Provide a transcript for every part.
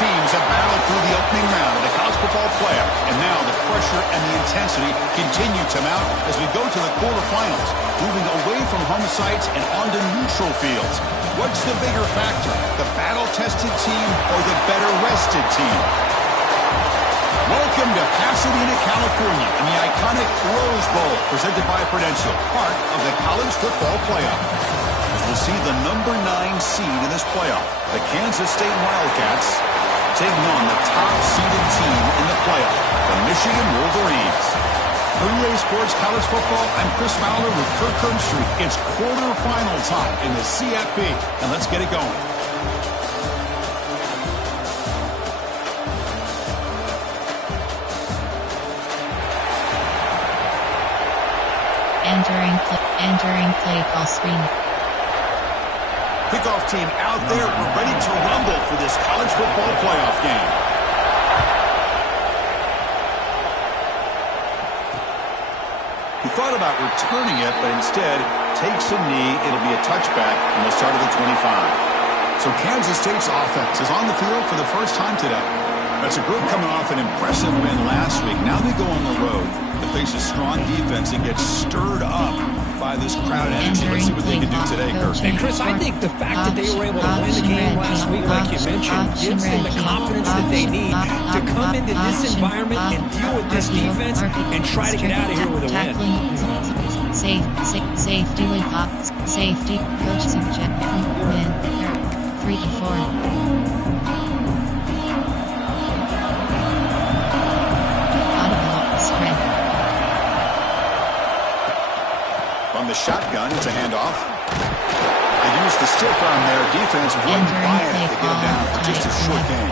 teams have battled through the opening round of the college football playoff, and now the pressure and the intensity continue to mount as we go to the quarterfinals, moving away from home sites and onto neutral fields. What's the bigger factor, the battle-tested team or the better-rested team? Welcome to Pasadena, California, in the iconic Rose Bowl, presented by Prudential, part of the college football playoff. As we'll see the number 9 seed in this playoff, the Kansas State Wildcats, taking on the top-seeded team in the playoff, the Michigan Wolverines. For EA Sports College Football, I'm Chris Fowler with Kirk Herbstreit. It's quarterfinal time in the CFP, and let's get it going. Entering play call screen. Kickoff team out there. We're ready to rumble for this college football playoff game. He thought about returning it, but instead takes a knee. It'll be a touchback, and they'll start at the 25. So Kansas State's offense is on the field for the first time today. That's a group coming off an impressive win last week. Now they go on the road to face a strong defense and get stirred up by this crowd energy. Let's see what they can do today, Kirk. And Chris, I think the fact that they were able to win the game last week, like you mentioned, gives them the confidence that they need to come into this environment and deal with this defense and try to get out of here with a win. Safety with safety coach subject win 3-4. On the shotgun, it's a handoff. I used the stiff arm there. Defense wouldn't buy it to get it down for just a short game.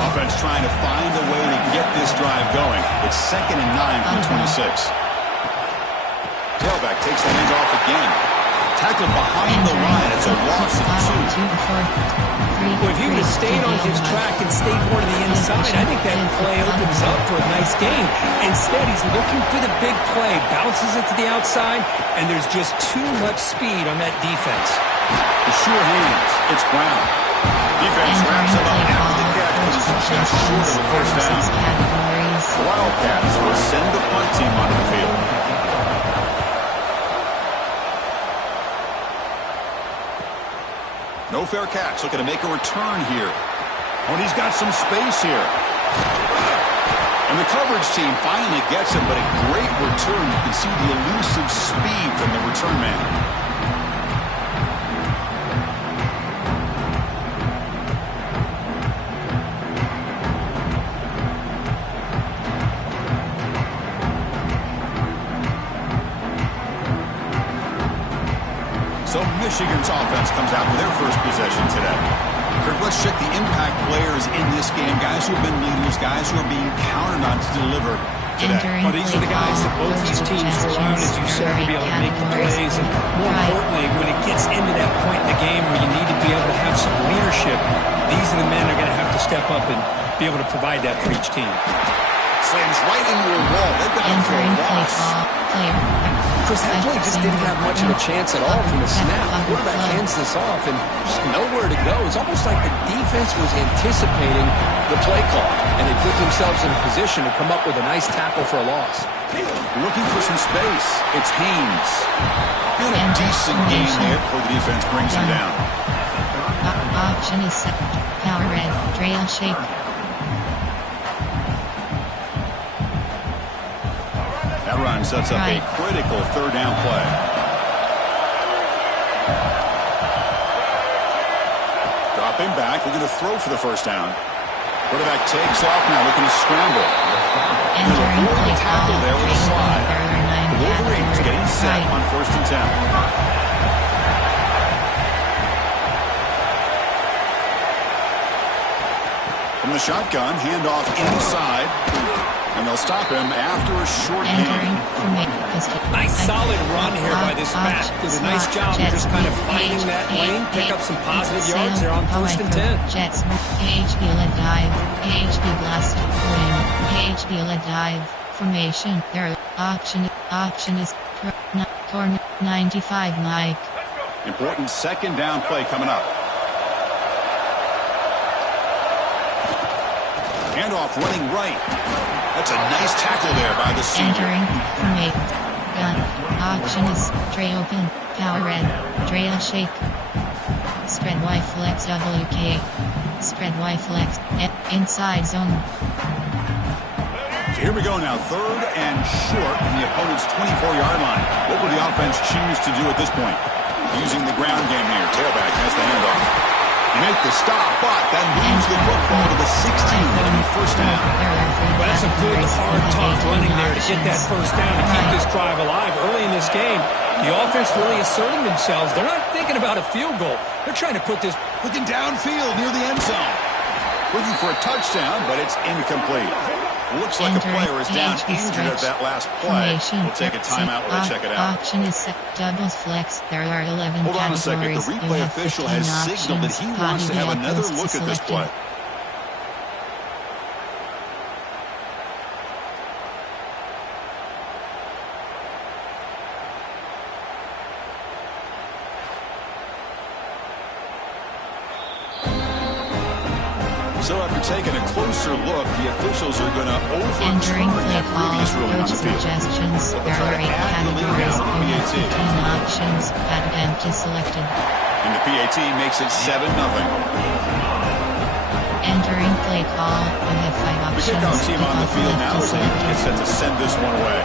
Offense trying to find a way to get this drive going. It's 2nd and 9 from 26. Tailback takes the hands off again. Tackled behind the line. It's a loss of 2. Well, if he would have stayed on his track and stayed more to the inside, I think that play opens up for a nice game. Instead, he's looking for the big play, bounces it to the outside, and there's just too much speed on that defense. The sure hands. It's Brown. Defense wraps him up after the catch, but he's just short of the first down. The Wildcats will send the punt team onto the field. No fair catch. Looking to make a return here. Oh, and he's got some space here. And the coverage team finally gets him, but a great return. You can see the elusive speed from the return man. So Michigan's offense comes out for their first possession today. Kirk, let's check the impact players in this game. Guys who have been leaders, guys who are being counted on to deliver today. Well, these are the guys that both these teams rely on, as you said, to be able to make the plays. And more importantly, when it gets into that point in the game where you need to be able to have some leadership, these are the men that are going to have to step up and be able to provide that for each team. Slams right into a wall. They've got him for a loss. Chris, that play just didn't have much of a chance at all from the snap. The quarterback hands this off and just nowhere to go. It's almost like the defense was anticipating the play call, and they put themselves in a position to come up with a nice tackle for a loss. Looking for some space. It's Haynes. And a decent game there before the defense brings him down. Option is set. Power red. Trail shape. That run sets up a critical third down play. Dropping back, looking to throw for the first down. Quarterback takes off now, looking to scramble. And a tackle there with a slide. The Wolverines getting set on 1st and 10. From the shotgun, handoff inside. And they'll stop him after a short gain. Nice solid run here by this back. Did a nice job of just kind of finding that lane, pick up some positive yards there on 1st and 10. Jets, AHB let dive, AHB blast, wing, AHB let dive, formation, their option is corner 95 Mike. Important 2nd down play coming up. Handoff running right. That's a nice tackle there by the senior. Entering from 8. Gun. Option is tray open. Power red. Trail shake. Spread Y flex WK. Spread Y flex. Inside zone. So here we go now. 3rd and short from the opponent's 24-yard line. What will the offense choose to do at this point? Using the ground game here. Tailback has the handoff. They make the stop, but then moves the football to the 16. That'll be first down. But that's a good, hard, tough running there to get that first down and keep this drive alive. Early in this game, the offense really asserting themselves. They're not thinking about a field goal. They're trying to put this... Looking downfield near the end zone. Looking for a touchdown, but it's incomplete. Looks like a player is down injured at that last play. We'll take a timeout while they check it out. Option is set doubles flex. There are 11 Hold on a second. The categories. replay official has signaled that he wants to have another look at this play. So after taking a closer look, the officials are going to overturn that previous ruling on the field. Suggestions. There are 8 categories. You have 15 options. That empty selected. And the PAT makes it 7-0. Entering play call. You have 5 options. The kickoff team on the field now is set to send this one away.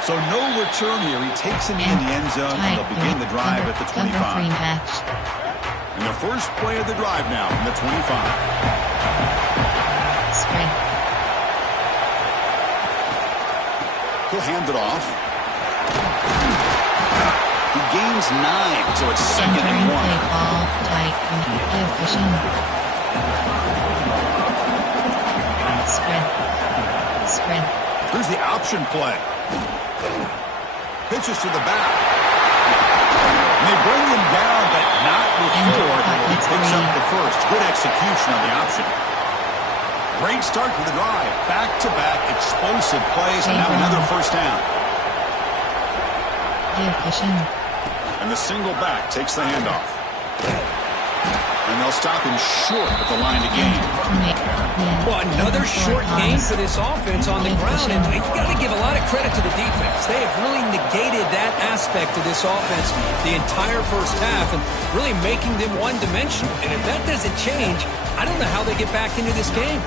So no return here. He takes it in the end zone, and they'll begin the drive at the 25. And the first play of the drive now from the 25. Spread. He'll hand it off. He gains 9, so it's 2nd and 1. Play ball, tight, efficient. Spread. Spread. Here's the option play. Pitches to the back. And they bring him down, but not before he picks up the first. Good execution on the option. Great start to the drive. Back-to-back explosive plays, and now another first down. And the single back takes the handoff. And they'll stop him short at the line to gain. Well, another short gain for this offense on the ground. And you got to give a lot of credit to the defense. They have really negated that aspect of this offense the entire first half and really making them one-dimensional. And if that doesn't change, I don't know how they get back into this game.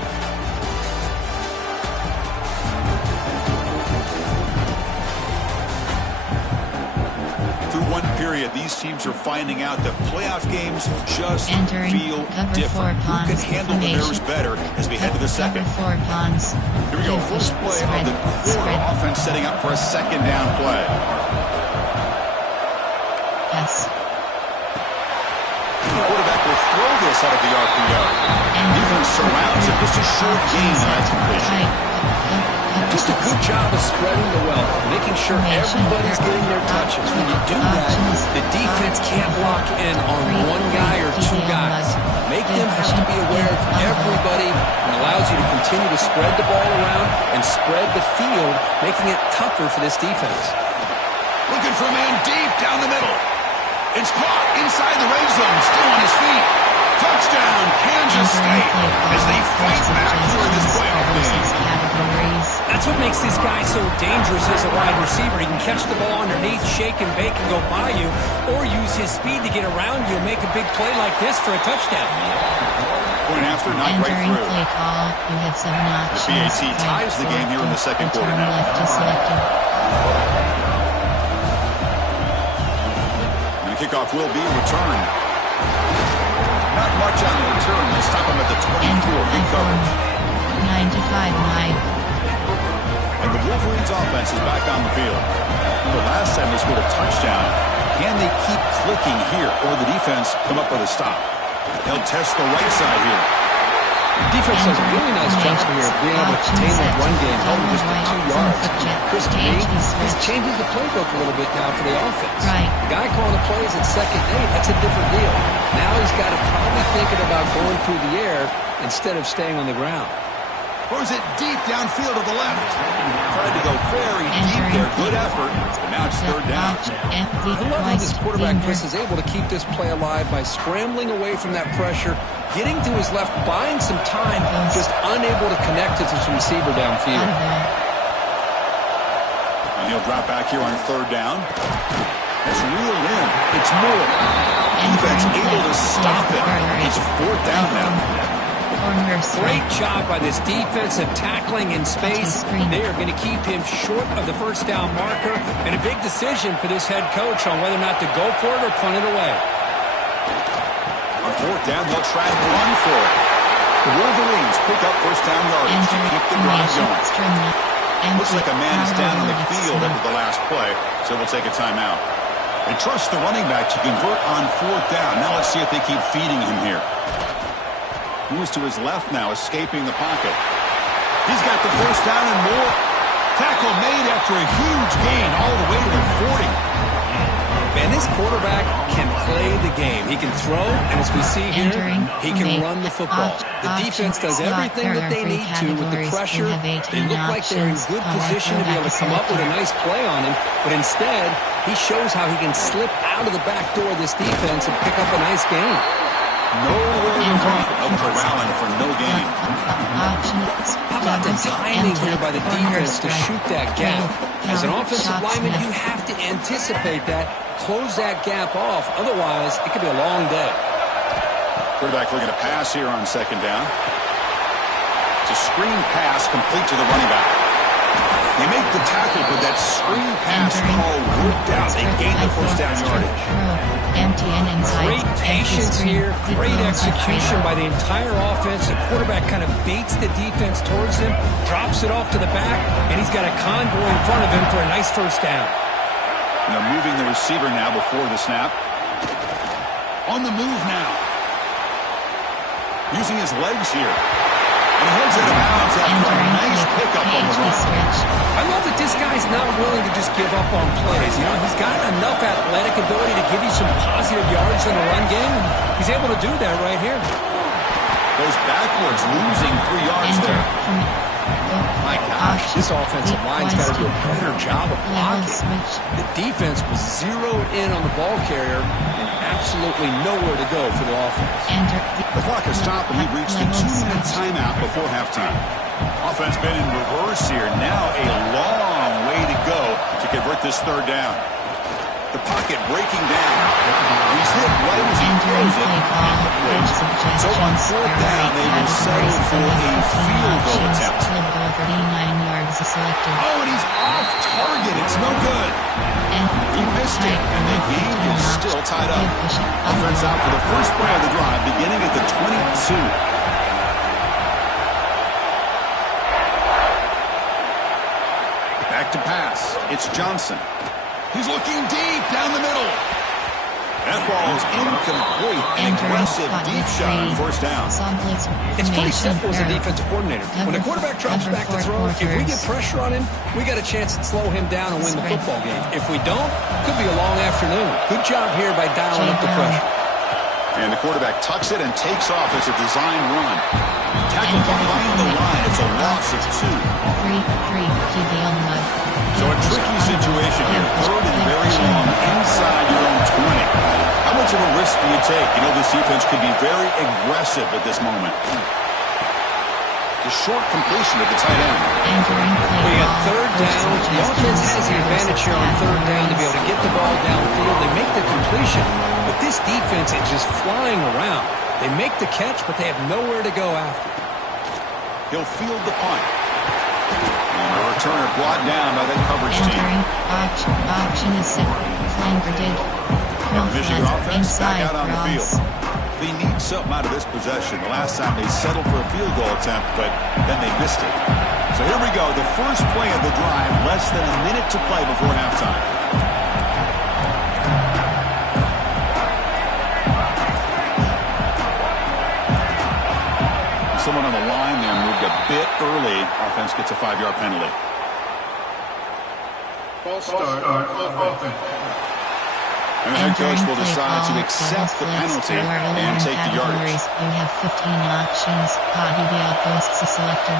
One period, these teams are finding out that playoff games just feel different. Who can handle the nerves better as we head to the second? Here we go, first play of the quarter. Offense setting up for a second down play. Yes. The quarterback will throw this out of the RPO. Defense surrounds it. Just a short gain on that completion. Just a good job of spreading the wealth, making sure everybody's getting their touches. When you do that, the defense can't lock in on one guy or 2 guys. Make them have to be aware of everybody, and allows you to continue to spread the ball around and spread the field, making it tougher for this defense. Looking for a man deep down the middle. It's caught inside the red zone, still on his feet. Touchdown, Kansas State, as they fight back for this playoff game. That's what makes this guy so dangerous as a wide receiver. He can catch the ball underneath, shake and bake and go by you, or use his speed to get around you and make a big play like this for a touchdown. Point after, not right through. Play call, you have 7 options. The PAT ties the game here in the second quarter now. And the kickoff will be returned. Not much on the return. They'll stop him at the 24. Big coverage. 95-9. And the Wolverines offense is back on the field. The last time they scored a touchdown. Can they keep clicking here, or the defense come up with a stop? They'll test the right side here. The defense does a really nice job here of being able to contain that run game, holding just the 2 yards. Chris this changes the playbook a little bit now for the offense. The guy calling the plays at 2nd and 8, that's a different deal. Now he's got to probably thinking about going through the air instead of staying on the ground. Throws it deep downfield to the left. Tried to go very deep there. Good effort. But now it's third down. I love how this quarterback, Chris, is able to keep this play alive by scrambling away from that pressure, getting to his left, buying some time, just unable to connect to his receiver downfield. And he'll drop back here on third down. It's reeled in. It's Moore. Defense able to stop it. It's fourth down now. Great job by this defensive tackling in space. They are going to keep him short of the first down marker, and a big decision for this head coach on whether or not to go for it or punt it away. On fourth down, they'll try and run for it. The Wolverines pick up first down yardage to keep the drive going. Looks like a man is down on the field after the last play, so we'll take a timeout. They trust the running back to convert on fourth down. Now let's see if they keep feeding him here. Moves to his left now, escaping the pocket. He's got the first down and more. Tackle made after a huge gain all the way to the 40. Man, this quarterback can play the game. He can throw, and as we see here, he can run the football. The defense does everything that they need to with the pressure. They look like they're in good position to be able to come up with a nice play on him, but instead, he shows how he can slip out of the back door of this defense and pick up a nice gain. Nowhere to run. No corralling for no gain. How about the timing here by the defense to shoot that gap? As an offensive lineman, you have to anticipate that, close that gap off. Otherwise, it could be a long day. Quarterback looking to pass here on second down. It's a screen pass complete to the running back. They make the tackle, but that screen pass call worked out. They gain the first down yardage. Great patience here, great execution by the entire offense. The quarterback kind of baits the defense towards him, drops it off to the back, and he's got a convoy in front of him for a nice first down. And they're moving the receiver now before the snap. On the move now. Using his legs here. And he heads out of bounds after a nice pickup on the run. I love that this guy's not willing to just give up on plays. You know, he's got enough athletic ability to give you some positive yards in the run game. He's able to do that right here. Goes backwards, losing 3 yards there. My gosh, this offensive line's got to do a better job of blocking. The defense was zeroed in on the ball carrier and absolutely nowhere to go for the offense. The clock has stopped and we've reached the 2-minute timeout before halftime. Offense been in reverse here. Now a long way to go to convert this third down. The pocket breaking down. He's hit right as he throws it. So on fourth down, they will settle for a field goal attempt. Oh, and he's off target. It's no good. He missed it, and the game is still tied up. Offense out for the first play of the drive, beginning at the 22. Back to pass. It's Johnson. He's looking deep down the middle. That ball is incomplete. An aggressive deep shot on first down. It's pretty simple as a defensive coordinator. When a quarterback drops back to throw, if we get pressure on him, we got a chance to slow him down and win the football game. If we don't, it could be a long afternoon. Good job here by dialing up the pressure. And the quarterback tucks it and takes off as a design run. Tackle behind the line. It's a loss of 2. So a tricky situation here. Third and very long inside your own 20. How much of a risk do you take? You know, this defense could be very aggressive at this moment. The short completion of the tight end. We got third down. The offense has the advantage here on third down to be able to get the ball downfield. They make the completion, but this defense is just flying around. They make the catch, but they have nowhere to go after. He'll field the punt. And the returner brought down by that coverage team. Option is set. Flanker did. And the Michigan offense back out on the field. They need something out of this possession. The last time they settled for a field goal attempt, but then they missed it. So here we go. The first play of the drive. Less than a minute to play before halftime. Someone on the line there moved a bit early. Offense gets a 5-yard penalty. False start on offense. And the head coach will decide to accept the penalty and take the yardage. You have 15 options. Gotw outposts selected.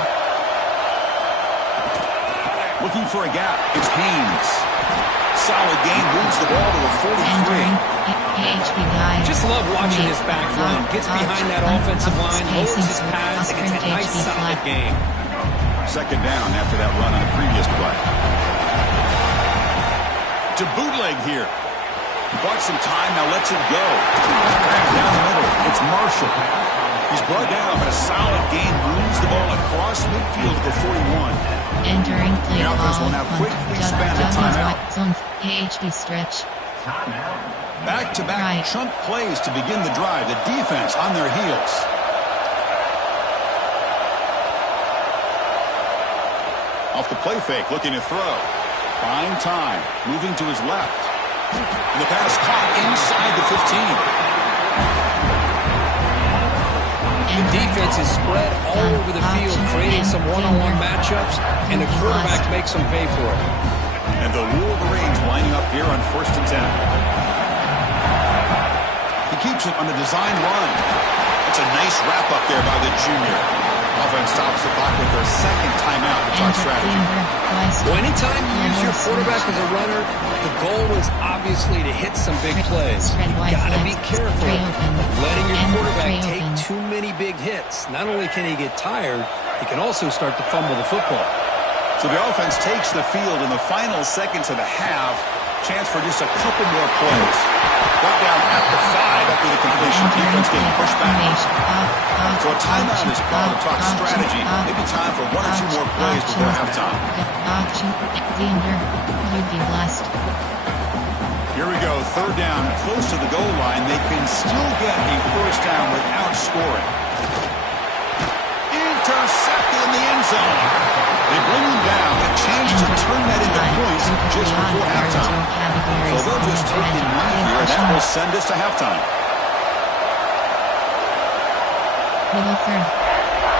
Looking for a gap. It's Haynes. Solid gain. Moves the ball to a 43. Just love watching his back run. Gets behind that offensive line, lowers his pads, and it's a nice solid game. Second down after that run on the previous play. To bootleg here. Bought some time, now lets it go. Down the middle, it's Marshall. He's brought down, but a solid gain moves the ball across midfield to the 41. Entering play The offense call. will now quickly spend a timeout. Zone PhD stretch. Back-to-back Right. chunk plays to begin the drive. The defense on their heels. Off the play fake, looking to throw. Buying time, moving to his left. The pass caught inside the 15. The defense is spread all over the field, creating some one-on-one matchups, and the quarterback makes them pay for it. And the Wolverines lining up here on 1st and 10. He keeps it on the design run. It's a nice wrap up there by the junior. Offense stops the clock with their second timeout to talk strategy. Well, anytime you use your quarterback as a runner, the goal is obviously to hit some big plays. You've got to be careful of letting your quarterback take too many big hits. Not only can he get tired, he can also start to fumble the football. So the offense takes the field in the final seconds of the half. Chance for just a couple more plays. Got down at the 5 after the completion. Defense getting pushed back. So a timeout is called to talk strategy. Maybe time for 1 or 2 more plays before halftime. Here we go. 3rd down, close to the goal line. They can still get a 1st down without scoring. Intercepted in the end zone. They bring him down. A chance to turn that into points just before halftime. So they'll just take the lead here, and that will send us to halftime.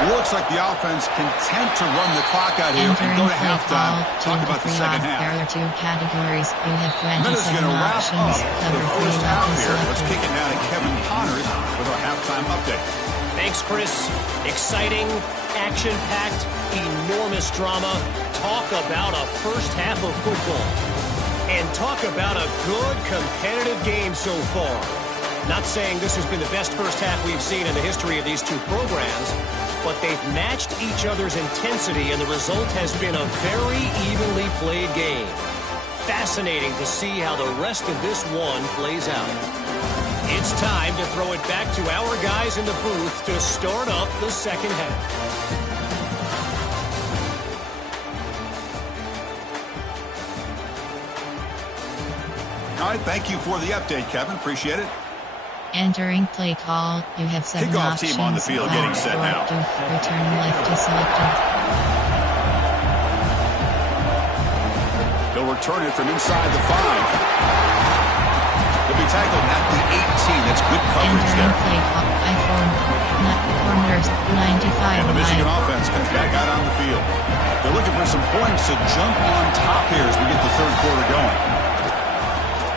Looks like the offense content to run the clock out here and go to halftime. Talk about the second half. There are 2 categories. You have Minutes 27 going to wrap options. up the Cover 3 first half weapons here. Let's selected. kick it now to Kevin Connors with our halftime update. Thanks, Chris. Exciting, action-packed, enormous drama. Talk about a first half of football. And talk about a good, competitive game so far. Not saying this has been the best first half we've seen in the history of these 2 programs, but they've matched each other's intensity, and the result has been a very evenly played game. Fascinating to see how the rest of this one plays out. It's time to throw it back to our guys in the booth to start up the second half. All right, thank you for the update, Kevin. Appreciate it. Entering play call. You have 7 Kickoff options. team on the field getting set now. Return left is selected. They'll return it from inside the 5. They'll be tackled at the 18. That's good coverage Entering there. play call. Corners 95. And the Michigan offense comes back out on the field. They're looking for some points to jump on top here as we get the 3rd quarter going.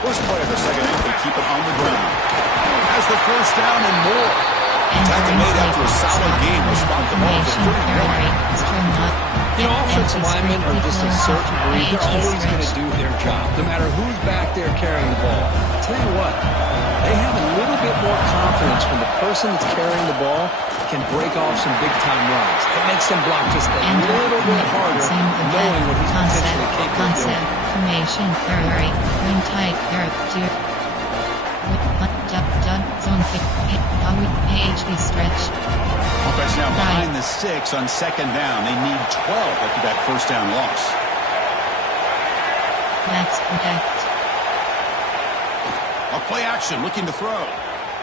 First play of the second half, they keep it on the ground. Has the 1st down and more. Tackle made after a solid game. Respond the ball for 31. You know, offensive linemen are just a certain breed. They're always going to do their job, no matter who's back there carrying the ball. I'll tell you what, they have a little bit more confidence when the person that's carrying the ball can break off some big-time runs. It makes them block just a little bit harder, knowing what he's potentially capable of doing. Formation, right, ring tight, zone PhD stretch. Offense now behind the 6 on 2nd down. They need 12 after that 1st down loss. Max protect. A play action, looking to throw.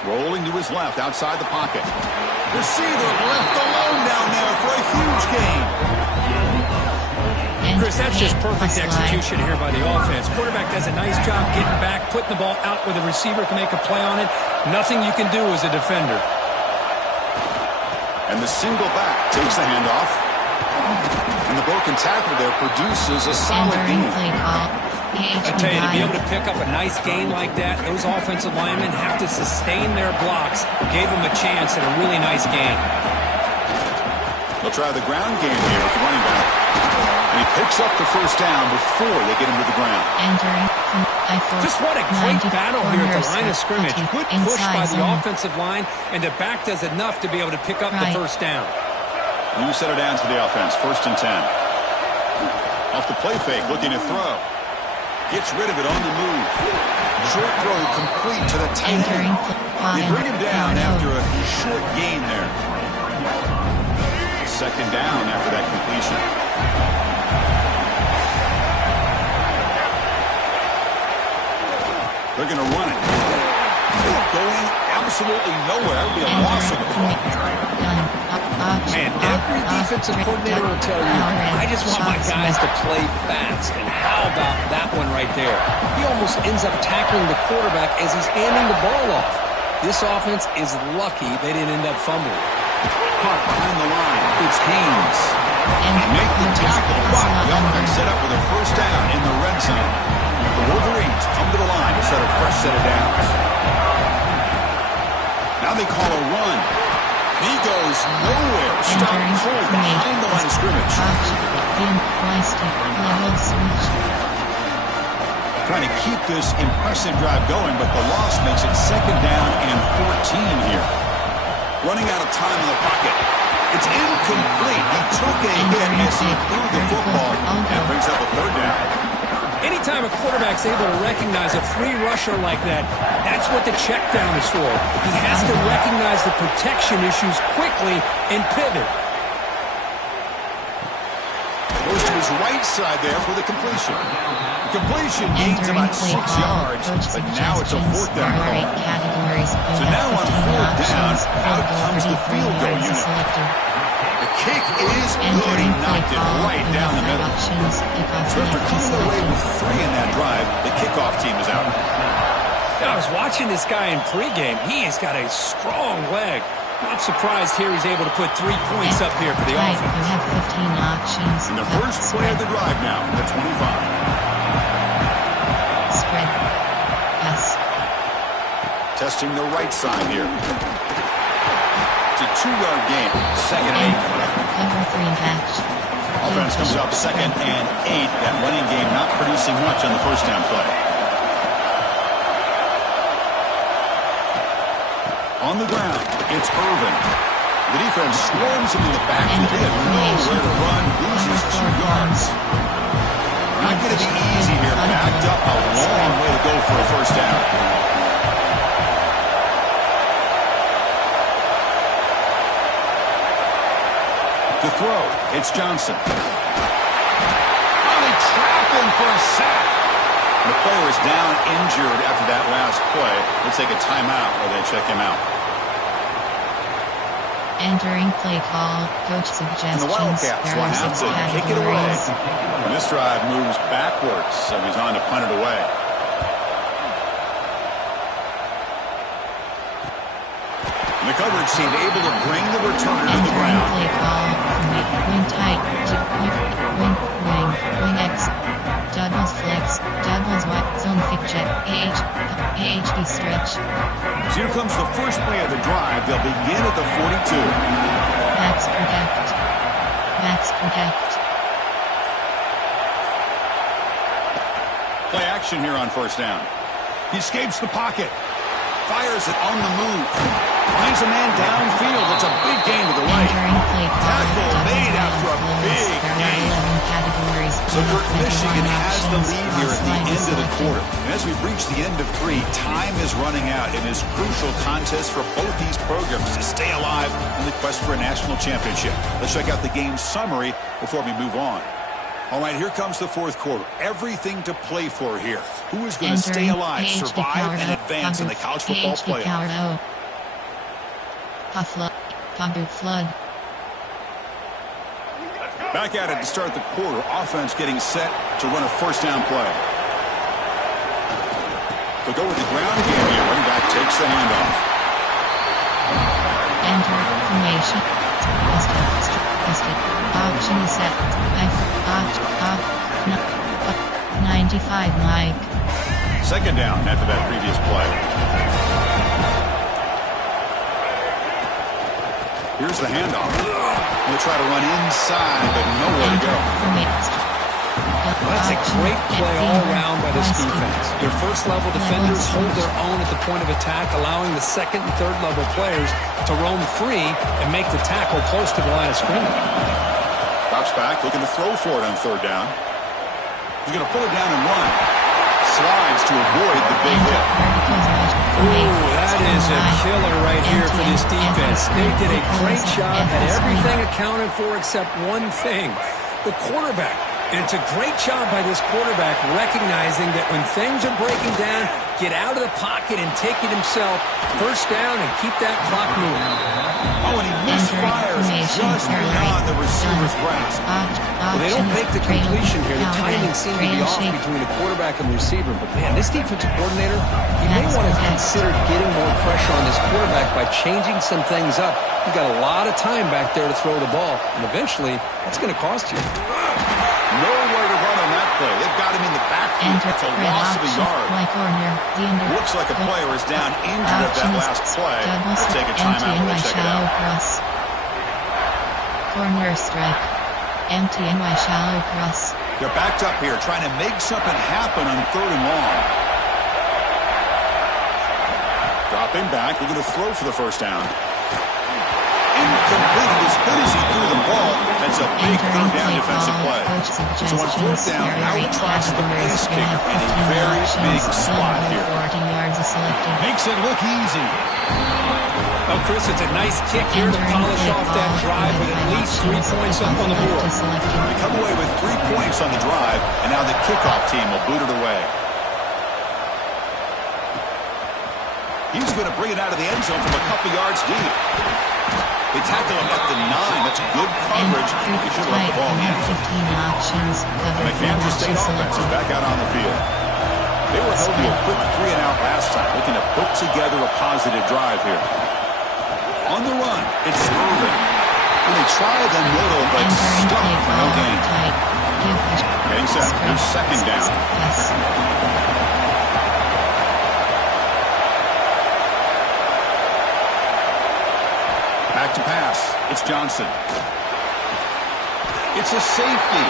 Rolling to his left, outside the pocket. Receiver left alone down there for a huge gain. Chris, that's just perfect execution here by the offense. Quarterback does a nice job getting back, putting the ball out where the receiver can make a play on it. Nothing you can do as a defender. And the single back takes the handoff. And the broken tackle there produces a solid gain. I tell you, to be able to pick up a nice gain like that, those offensive linemen have to sustain their blocks. Gave them a chance at a really nice gain. The They'll try the ground game here with the running back. And he picks up the first down before they get him to the ground. Entering just what a great battle here at the line of scrimmage. Good push by the offensive line, and the back does enough to be able to pick up the first down. New set of downs for the offense. 1st and 10. Off the play fake, looking to throw. Gets rid of it on the move. Short throw complete to the tight end. They bring him down after a short gain there. 2nd down after that completion. They're going to run it. Going absolutely nowhere. It would be a loss of the ball. Man, every defensive coordinator will tell you, I just want my guys to play fast. And how about that one right there? He almost ends up tackling the quarterback as he's handing the ball off. This offense is lucky they didn't end up fumbling. Caught behind the line. It's Haynes. Make the tackle. The offense set up with a first down in the red zone. The Wolverines come to the line to set a fresh set of downs. Now they call a run. He goes nowhere. Stopped cold behind the line of scrimmage. Trying to keep this impressive drive going, but the loss makes it 2nd down and 14 here. Running out of time in the pocket. It's incomplete. He took a hit as he threw the football and brings up a 3rd down. Anytime a quarterback's able to recognize a free rusher like that, that's what the check down is for. He has to recognize the protection issues quickly and pivot. Goes to his right side there for the completion. The completion gains about 6 yards, but now it's a 4th down call. So now on 4th down, out comes the field goal unit. The kick is good. He knocked it right down the middle. So after coming away with 3 in that drive, the kickoff team is out. I was watching this guy in pregame. He has got a strong leg. Not surprised here he's able to put 3 points up here for the offense. We have 15 options. And the first play of the drive now, the 25. Spread. Pass. Testing the right side here. It's a 2-yard gain. 2nd and 8. Cover 3 match. Offense comes up 2nd and 8. That running game not producing much on the first down play. On the ground, it's Irvin. The defense swarms him in the backfield. They have nowhere to run. Loses 2 yards. Not going to be easy here. Backed up a long way to go for a first down. To throw, it's Johnson. Oh, they trap him for a sack. The player is down injured after that last play. We'll take a timeout while they check him out. Entering play call, coach suggestions. And the Wildcats will have to kick it away. And this drive moves backwards, so he's on to punt it away. And the coverage team able to bring the returner to the ground. Play call, wing tight, wing X, doubles flex, doubles white, zone pick check, AHP stretch. So here comes the first play of the drive. They'll begin at the 42. Max protect. Max protect. Play action here on first down. He escapes the pocket. Fires it on the move. Finds a man downfield. It's a big gain to the right. Tackle made after a big gain. So Michigan has the lead here at the end of the quarter. And as we've reached the end of 3, time is running out in this crucial contest for both these programs to stay alive in the quest for a national championship. Let's check out the game summary before we move on. All right, here comes the 4th quarter. Everything to play for here. Who is going to stay alive, survive, and advance in the college football playoff? Flood. Back at it to start the quarter. Offense getting set to run a first down play. They'll go with the ground game here. Running back takes the handoff. Enter formation. Option set. 95 Mike. 2nd down after that previous play. Here's the handoff. He'll try to run inside, but nowhere to go. Well, that's a great play all around by this defense. Your first-level defenders hold their own at the point of attack, allowing the second and third-level players to roam free and make the tackle close to the line of scrimmage. Drops back, looking to throw for it on third down. He's going to pull it down and run. Slides to avoid the big hit. Ooh, that is a killer right here for this defense. They did a great job, had everything accounted for except one thing, the quarterback. And it's a great job by this quarterback recognizing that when things are breaking down, get out of the pocket and take it himself. First down and keep that clock moving. Oh, and he misfires just beyond the receiver's grasp. Well, they don't make the completion here. The timing seemed to be off between the quarterback and the receiver. But, man, this defensive coordinator, he may want to consider getting more pressure on this quarterback by changing some things up. You've got a lot of time back there to throw the ball. And eventually, that's going to cost you. Nowhere to run on that play. They've got him in the backfield. It's a loss of a yard. Looks like a player is down injured at that last play. They'll take a timeout and check it out. Corner strike. Empty and my shallow cross. They're backed up here trying to make something happen on third and long. Dropping back. We're going to throw for the first down. Incomplete. As good as he threw the ball, that's a big third down defensive play. So on fourth down, now he tries the pace kicker in a very big spot here. Makes it look easy. Well, Chris, it's a nice kick here to polish off that drive with at least 3 points up on the board. They come away with 3 points on the drive, and now the kickoff team will boot it away. He's going to bring it out of the end zone from a couple yards deep. They tackle him at the 9. That's good coverage. He should have left the ball in the end zone. The Kansas State offense is back out on the field. They were held to a quick 3-and-out last time, looking to put together a positive drive here. On the run, it's Irvin. When they try the middle, but stuck for no gain. Getting set. Here's second down. Back to pass. It's Johnson. It's a safety.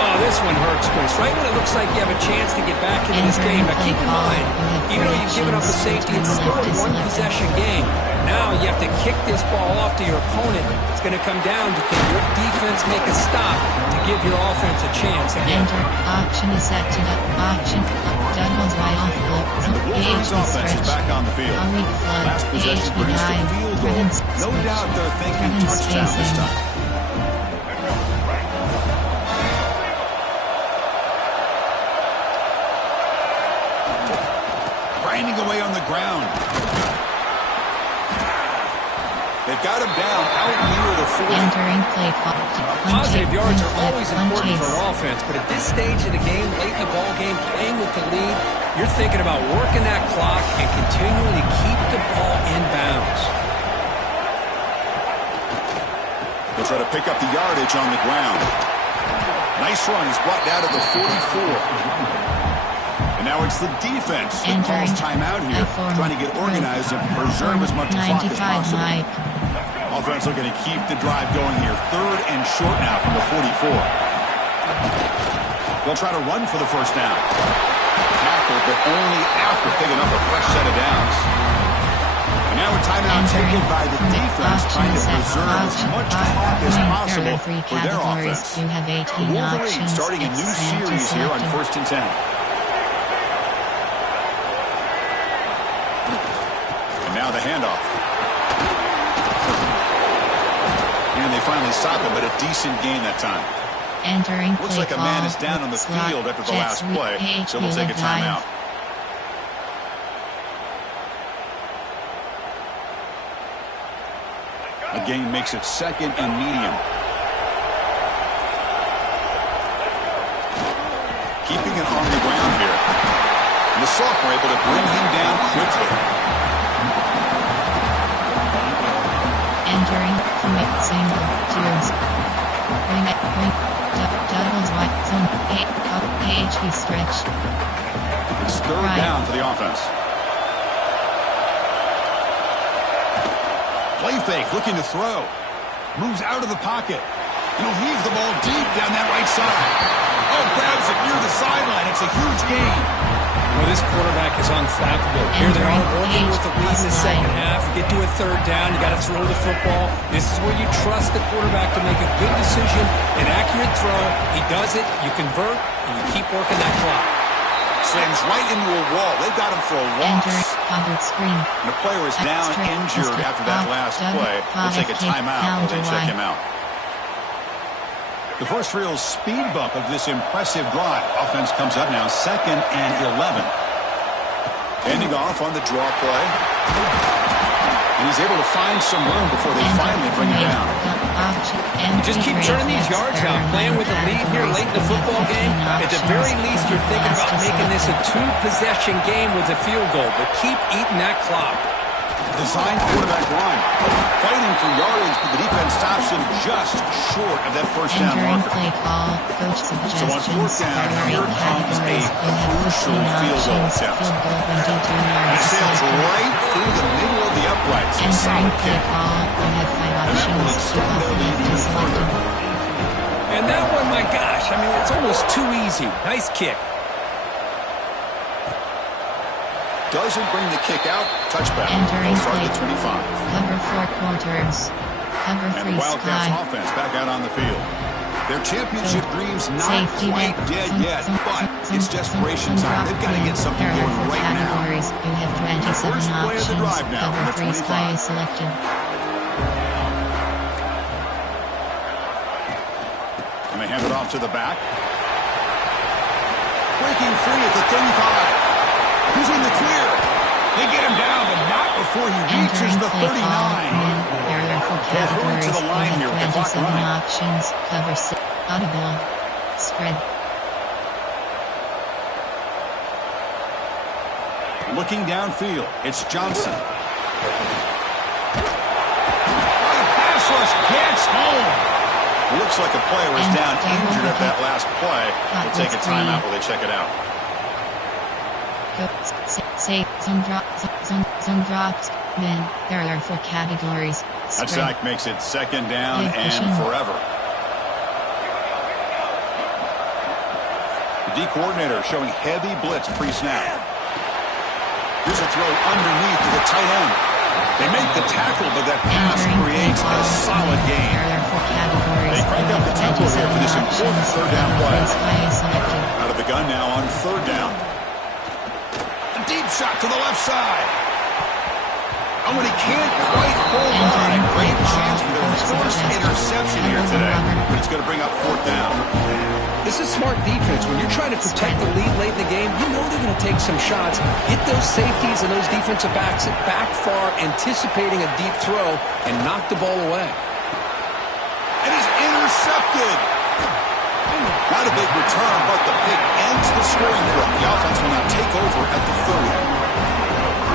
Oh, this one hurts, Chris. Right when it looks like you have a chance to get back into this game. Now, keep in mind, even though you've given up a safety, it's still a one-possession game. Now you have to kick this ball off to your opponent. It's going to come down to can your defense make a stop to give your offense a chance again. Option is set to the option. Doubles right off and the Wolverines offense is back on the field. Last possession produced a field goal. No doubt they're thinking touchdown this time. Grinding away on the ground. They've got him down out near the 40. Entering play clock. Positive yards are always important for an offense, but at this stage of the game, late in the ball game, playing with the lead, you're thinking about working that clock and continuing to keep the ball in bounds. They'll try to pick up the yardage on the ground. Nice run. He's brought down to the 44. And now it's the defense that calls timeout here, trying to get organized and preserve as much clock as possible. Offense looking to keep the drive going here. Third and short now from the 44. They'll try to run for the first down. Tackle, but only after picking up a fresh set of downs. And now a timeout taken by the defense, trying to preserve as much clock as possible for their offense. The Wolverines starting a new series here on 1st and 10. Now the handoff. And they finally stop him, but a decent gain that time. Entering looks like a man is down on the field after the last play, so we'll take a timeout. A gain makes it second and medium. Keeping it on the ground here. And the sophomore able to bring him down quickly. Entering, commit single, twos. Wing it, doubles right, zone, AHV stretch. It's third down for the offense. Play fake, looking to throw. Moves out of the pocket. He'll heave the ball deep down that right side. Oh, grabs it near the sideline. It's a huge gain. Well, this quarterback is unflappable. Here they are working with the lead in the second half. Get to a third down. You got to throw the football. This is where you trust the quarterback to make a good decision, an accurate throw. He does it. You convert, and you keep working that clock. Slams right into a wall. They've got him for a loss. Screen. And the player is down injured after that last play. We'll take a timeout while they check him out. The first real speed bump of this impressive drive. Offense comes up now 2nd and 11. Ending off on the draw play. And he's able to find some room before they finally bring him down. Just keep turning these yards out. Playing with the lead here late in the football game. At the very least, you're thinking about making this a 2-possession game with a field goal. But keep eating that clock. Design quarterback line. Fighting for yardage, but the defense stops him just short of that first down marker. Play call, coach So on 4th down, here comes a crucial field goal attempt. And it sails right through the middle of the uprights. A solid kick. And that will extend their lead even further. And that one, my gosh, I mean, it's almost too easy. Nice kick. Doesn't bring the kick out. Touchback. Entering They'll start play. at 25. Cover 4 quarters. Cover 3 And the Wildcats sky. offense back out on the field. Their championship dreams not Safety quite net. dead yet, but it's desperation time. They've got to get something There are going 4 right now. categories. You have 27 First play of the options. drive now from Cover the 3 sky 25. is selected. And they hand it off to the back. Breaking free at the 35. He's in the clear. They get him down, but not before he reaches the 39. There are 4 categories. to the line You here with have the clock 27 running. options. Cover 6. Audible. Spread. Looking downfield, it's Johnson. Pass rush gets home. Looks like a player is down injured at that last play. We'll take a timeout while they check it out. Say some drops. Then there are 4 categories. That Spread. sack makes it 2nd down and forever. The D coordinator showing heavy blitz pre-snap. Here's a throw underneath to the tight end. They make the tackle, but that pass creates a solid gain. There are 4 categories. They crank up the tempo here for this important 3rd down play. Selected. Out of the gun now on 3rd down. A deep shot to the left side. Oh, and he can't quite hold on. A great chance for their first interception here today. But it's going to bring up 4th down. This is smart defense. When you're trying to protect the lead late in the game, you know they're going to take some shots. Get those safeties and those defensive backs back far, anticipating a deep throw, and knock the ball away. And he's intercepted. Not a big return, but the pick ends the scoring threat. The offense will now take over at the 30.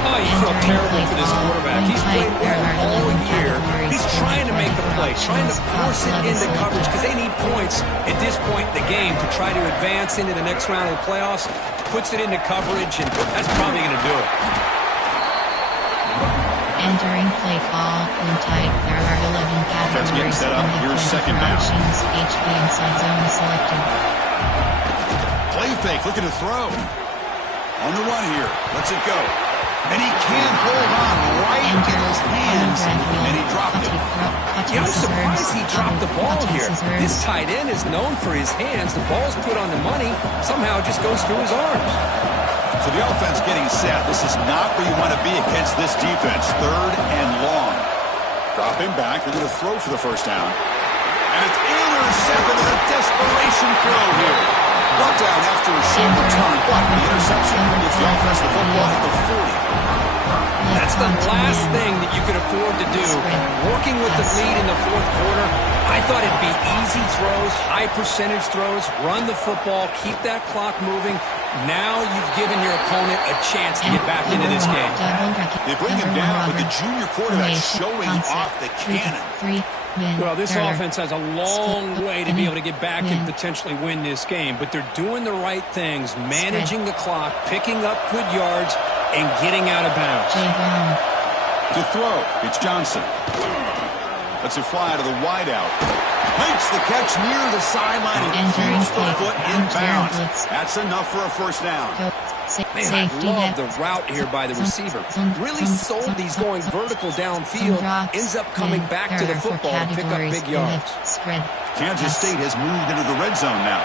Oh, you feel terrible for this quarterback. He's played well all year. He's trying to make the play, trying to force it into coverage because they need points at this point in the game to try to advance into the next round of the playoffs. Puts it into coverage, and that's probably going to do it. Entering play call. When tight, there are 11 categories. Getting set up. Here's 2nd down. Options. HP inside zone selected. Play fake, looking to throw. On the run here. Lets it go. And he can't hold on right in his hands. And he dropped it. Yeah, I'm surprised he dropped the ball here. This tight end is known for his hands. The ball's put on the money. Somehow it just goes through his arms. So the offense getting set. This is not where you want to be against this defense. 3rd and long. Dropping back. They're going to throw for the 1st down. And it's intercepted in a desperation throw here. Brought down after a short return, but the interception gets the offense the football at the 40. That's the last thing that you could afford to do. Working with the lead in the 4th quarter, I thought it'd be easy throws, high percentage throws, run the football, keep that clock moving. Now you've given your opponent a chance to get back into this game. They bring him down with the junior quarterback showing off the cannon. Well, this offense has a long way to be able to get back and potentially win this game, but they're doing the right things, managing the clock, picking up good yards, and getting out of bounds. To throw, it's Johnson. That's a fly to the wideout. Makes the catch near the sideline and keeps the foot in bounds. That's enough for a first down. Man, I love the route here by the receiver. Really sold these going vertical downfield. Ends up coming back to the football to pick up big yards. Kansas State has moved into the red zone now.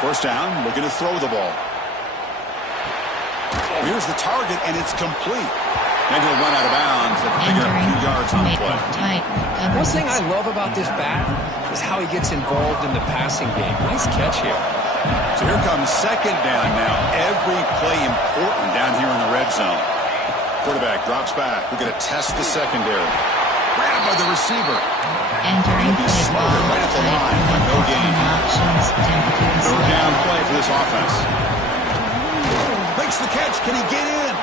First down, looking to throw the ball. Here's the target, and it's complete. And he'll run out of bounds and pick up a few yards on the play. One thing I love about this back is how he gets involved in the passing game. Nice catch here. So here comes second down now. Every play important down here in the red zone. Quarterback drops back. We're going to test the secondary. Grabbed by the receiver. Entering Be smothered right at the line for no gain. Third down play for this offense. Makes the catch. Can he get in?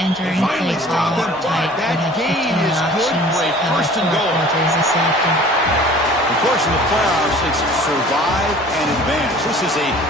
Entering play ball tight. That gain is good for a first and goal. Of course, in the playoffs, it's survive and advance. This is a